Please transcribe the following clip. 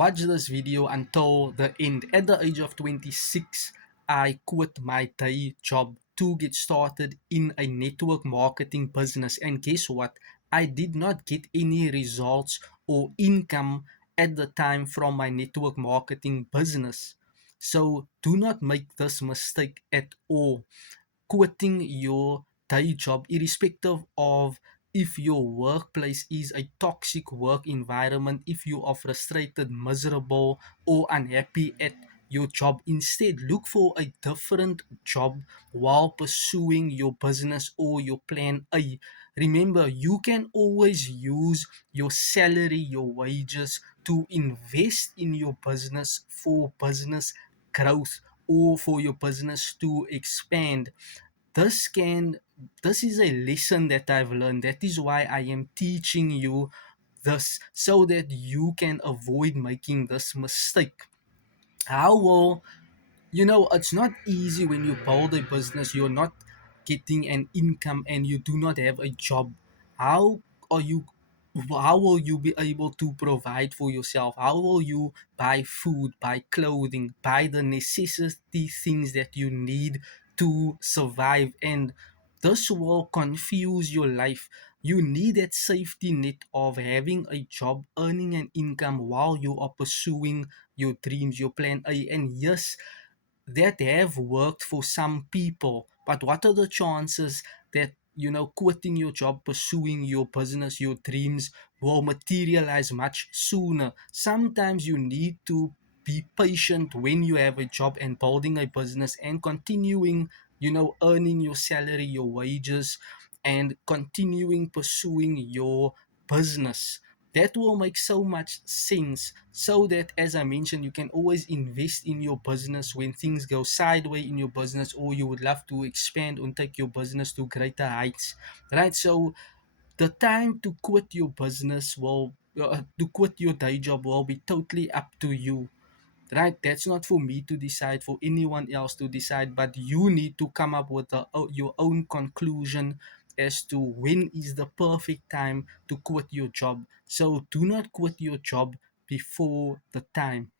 watch this video until the end. At the age of 26, I quit my day job to get started in a network marketing business. And guess what? I did not get any results or income at the time from my network marketing business. So do not make this mistake at all. Quitting your day job, irrespective of if your workplace is a toxic work environment, if you are frustrated, miserable, or unhappy at your job. Instead, look for a different job while pursuing your business or your plan A. Remember, you can always use your salary, your wages to invest in your business for business growth or for your business to expand. This is a lesson that I've learned. That is why I am teaching you this, so that you can avoid making this mistake. How will it's not easy when you build a business, you're not getting an income and you do not have a job. How are you how will you be able to provide for yourself? How will you buy food, buy clothing, buy the necessity things that you need to survive? And this will confuse your life. You need that safety net of having a job, earning an income while you are pursuing your dreams, your plan A. And yes, that have worked for some people, but what are the chances that quitting your job, pursuing your business, your dreams will materialize much sooner? Sometimes you need to be patient when you have a job and building a business and continuing, earning your salary, your wages, and continuing pursuing your business. That will make so much sense, so that, as I mentioned, you can always invest in your business when things go sideways in your business, or you would love to expand and take your business to greater heights, right? So the time to quit your business will to quit your day job will be totally up to you, right? That's not for me to decide, for anyone else to decide, but you need to come up with your own conclusion as to when is the perfect time to quit your job. So do not quit your job before the time.